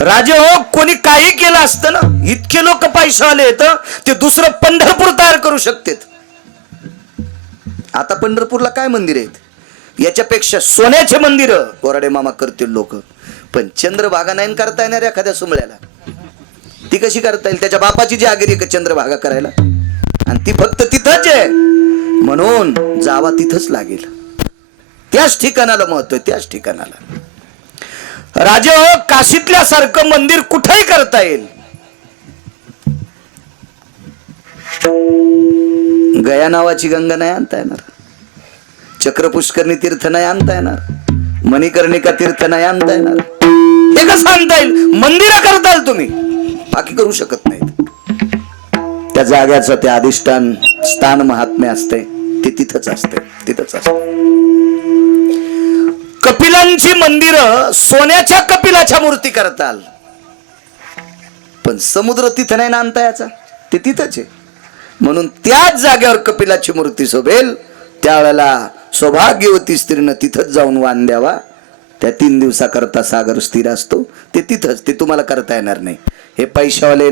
राजे हो, कोणी काही केलं असतं ना, इतके लोक पैशावाले आहेत ते दुसरं पंढरपूर तयार करू शकतात. आता पंढरपूरला काय मंदिर आहेत, याच्यापेक्षा सोन्याचे मंदिर कोराडे मामा करतील लोक. पण चंद्रभागा नाही करता येणार एखाद्या सुमळ्याला. ती कशी करता येईल? त्याच्या बापाची जागिरी का चंद्रभागा करायला? आणि ती फक्त तिथंच आहे, म्हणून जावा तिथंच लागेल. त्याच ठिकाणाला महत्व आहे, त्याच ठिकाणाला. राजे हो, काशीतल्या सारखं मंदिर कुठेही करता येईल. गया नावाची गंगा नाही आणता येणार, चक्र पुष्करणी तीर्थ नाही आणता येणार, मणिकर्णिका तीर्थ नाही आणता येणार. हे कसं आणता येईल? मंदिर करता येईल तुम्ही, बाकी करू शकत नाहीत. त्या जाग्याचं ते अधिष्ठान स्थान महात्म्य असते, ते तिथंच असते, तिथंच असते. कपिलांची मंदिरं सोन्याच्या कपिलाच्या मूर्ती करताल, पण समुद्र तिथं नाही ना आणता याचा, ते तिथंच आहे. म्हणून त्याच जागेवर कपिलाची मूर्ती शोभेल, त्यावेळेला सौभाग्यवती स्त्रीनं तिथंच जाऊन वाण द्यावा. त्या 3 दिवसाकरता सागर स्थिर असतो, ते तिथंच, ते तुम्हाला करता येणार नाही. हे पैशावाले